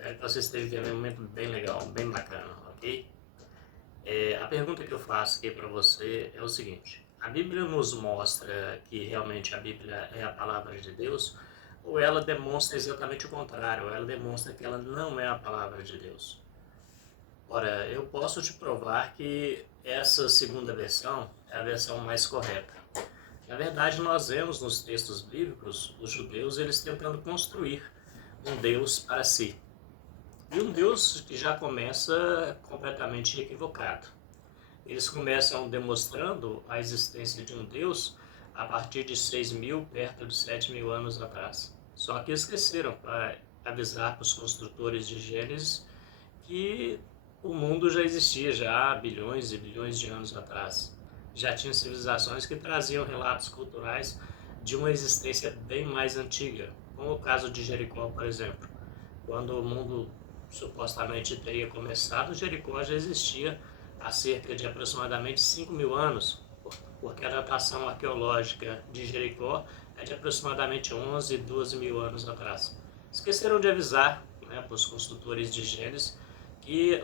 Espero que você esteja vivendo um momento bem legal, bem bacana, ok? A pergunta que eu faço aqui para você é o seguinte: a Bíblia nos mostra que realmente a Bíblia é a palavra de Deus, ou ela demonstra exatamente o contrário, ou ela demonstra que ela não é a palavra de Deus? Ora, eu posso te provar que essa segunda versão é a versão mais correta. Na verdade, nós vemos nos textos bíblicos os judeus eles tentando construir um Deus para si. E um Deus que já começa completamente equivocado. Eles começam demonstrando a existência de um Deus a partir de 6.000, perto de 7.000 anos atrás. Só que esqueceram para avisar para os construtores de Gênesis que o mundo já existia já há bilhões e bilhões de anos atrás. Já tinha civilizações que traziam relatos culturais de uma existência bem mais antiga, como o caso de Jericó, por exemplo. Quando o mundo supostamente teria começado, Jericó já existia há cerca de aproximadamente 5.000 anos, porque a datação arqueológica de Jericó é de aproximadamente 11, 12 mil anos atrás. Esqueceram de avisar, né, para os construtores de Gênesis que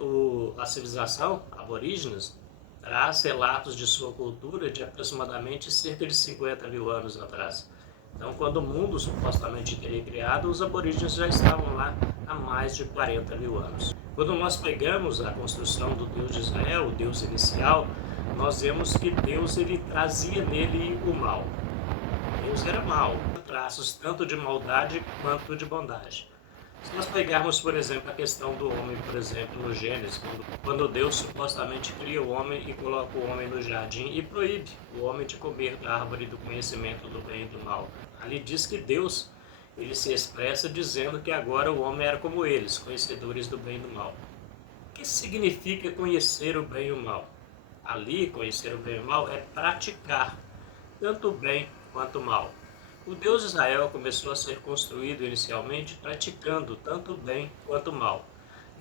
a civilização aborígenes traz relatos de sua cultura de aproximadamente cerca de 50 mil anos atrás. Então, quando o mundo supostamente teria criado, os aborígenes já estavam lá há mais de 40 mil anos. Quando nós pegamos a construção do Deus de Israel, o Deus inicial, nós vemos que Deus ele trazia nele o mal. Deus era mau, traços tanto de maldade quanto de bondade. Se nós pegarmos, por exemplo, a questão do homem, por exemplo, no Gênesis, quando Deus supostamente cria o homem e coloca o homem no jardim e proíbe o homem de comer da árvore do conhecimento do bem e do mal. Ali diz que Deus ele se expressa dizendo que agora o homem era como eles, conhecedores do bem e do mal. O que significa conhecer o bem e o mal? Ali, conhecer o bem e o mal é praticar tanto o bem quanto o mal. O Deus de Israel começou a ser construído inicialmente praticando tanto o bem quanto o mal.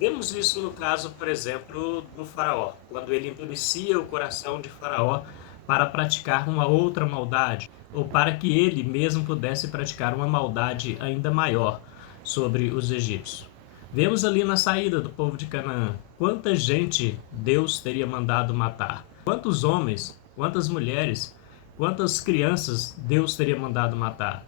Vemos isso no caso, por exemplo, do faraó, quando ele endurcia o coração de faraó para praticar uma outra maldade, ou para que ele mesmo pudesse praticar uma maldade ainda maior sobre os egípcios. Vemos ali na saída do povo de Canaã quanta gente Deus teria mandado matar, quantos homens, quantas mulheres, quantas crianças Deus teria mandado matar.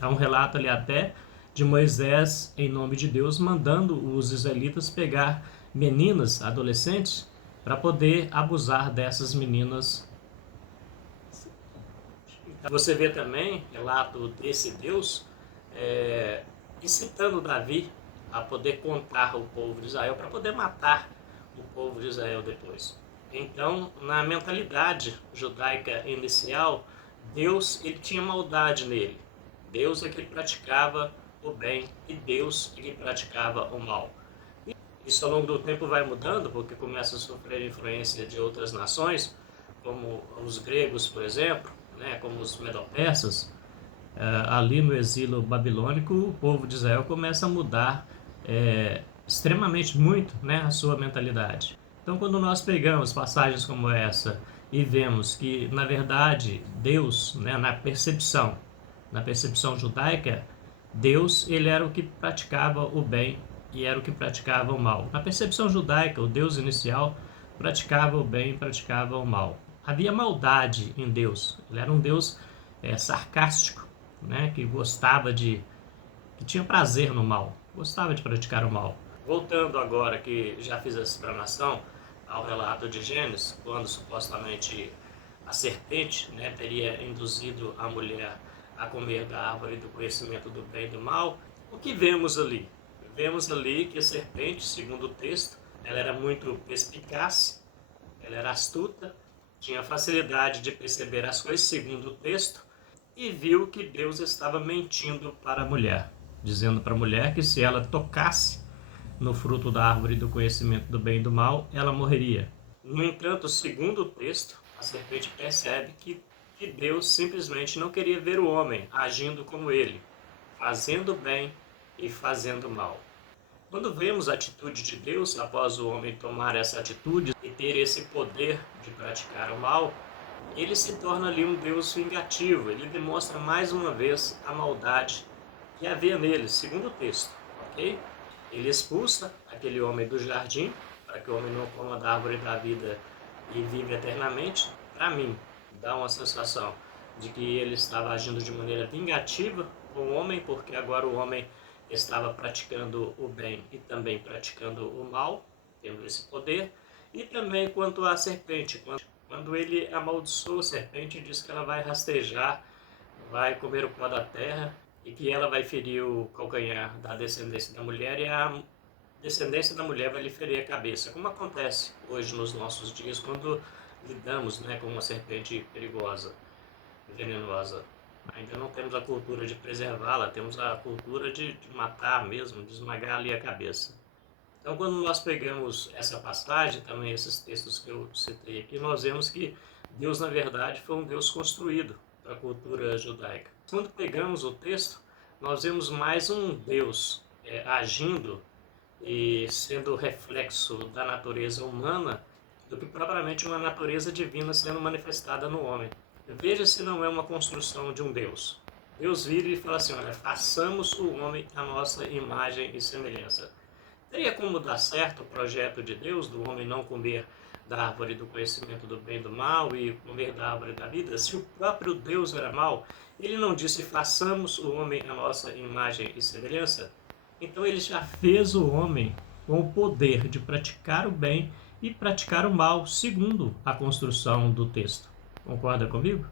Há um relato ali até de Moisés, em nome de Deus, mandando os israelitas pegar meninas, adolescentes, para poder abusar dessas meninas. Você vê também relato desse Deus incitando Davi a poder contar o povo de Israel, para poder matar o povo de Israel depois. Então, na mentalidade judaica inicial, Deus ele tinha maldade nele. Deus é que praticava o bem e Deus é que praticava o mal. Isso ao longo do tempo vai mudando, porque começa a sofrer influência de outras nações, como os gregos, por exemplo, né, como os medo-persas. Ali no exílio babilônico, o povo de Israel começa a mudar extremamente muito, né, a sua mentalidade. Então, quando nós pegamos passagens como essa e vemos que, na verdade, Deus, né, na percepção judaica, Deus ele era o que praticava o bem e era o que praticava o mal. Na percepção judaica, o Deus inicial praticava o bem e praticava o mal. Havia maldade em Deus. Ele era um Deus sarcástico, né, que tinha prazer no mal, gostava de praticar o mal. Voltando agora, que já fiz essa explanação, ao relato de Gênesis, quando supostamente a serpente, né, teria induzido a mulher a comer da árvore do conhecimento do bem e do mal, o que vemos ali? Vemos ali que a serpente, segundo o texto, ela era muito perspicaz, ela era astuta, tinha facilidade de perceber as coisas, segundo o texto, e viu que Deus estava mentindo para a mulher, dizendo para a mulher que se ela tocasse no fruto da árvore do conhecimento do bem e do mal, ela morreria. No entanto, segundo o texto, a serpente percebe que Deus simplesmente não queria ver o homem agindo como ele, fazendo bem e fazendo mal. Quando vemos a atitude de Deus após o homem tomar essa atitude e ter esse poder de praticar o mal, ele se torna ali um Deus vingativo, ele demonstra mais uma vez a maldade que havia nele, segundo o texto, ok? Ele expulsa aquele homem do jardim, para que o homem não coma da árvore da vida e viva eternamente. Para mim, dá uma sensação de que ele estava agindo de maneira vingativa com o homem, porque agora o homem estava praticando o bem e também praticando o mal, tendo esse poder. E também quanto à serpente, quando ele amaldiçoa a serpente, diz que ela vai rastejar, vai comer o pó da terra e que ela vai ferir o calcanhar da descendência da mulher e a descendência da mulher vai lhe ferir a cabeça, como acontece hoje nos nossos dias quando lidamos, né, com uma serpente perigosa, venenosa. Ainda não temos a cultura de preservá-la, temos a cultura de matar mesmo, de esmagar ali a cabeça. Então, quando nós pegamos essa passagem, também esses textos que eu citei aqui, nós vemos que Deus, na verdade, foi um Deus construído para a cultura judaica. Quando pegamos o texto, nós vemos mais um Deus agindo e sendo reflexo da natureza humana do que propriamente uma natureza divina sendo manifestada no homem. Veja se não é uma construção de um Deus. Deus vira e fala assim, olha, façamos o homem à nossa imagem e semelhança. Teria como dar certo o projeto de Deus, do homem não comer da árvore do conhecimento do bem e do mal e comer da árvore da vida, se o próprio Deus era mau? Ele não disse, façamos o homem à nossa imagem e semelhança? Então ele já fez o homem com o poder de praticar o bem e praticar o mal, segundo a construção do texto. Concorda comigo?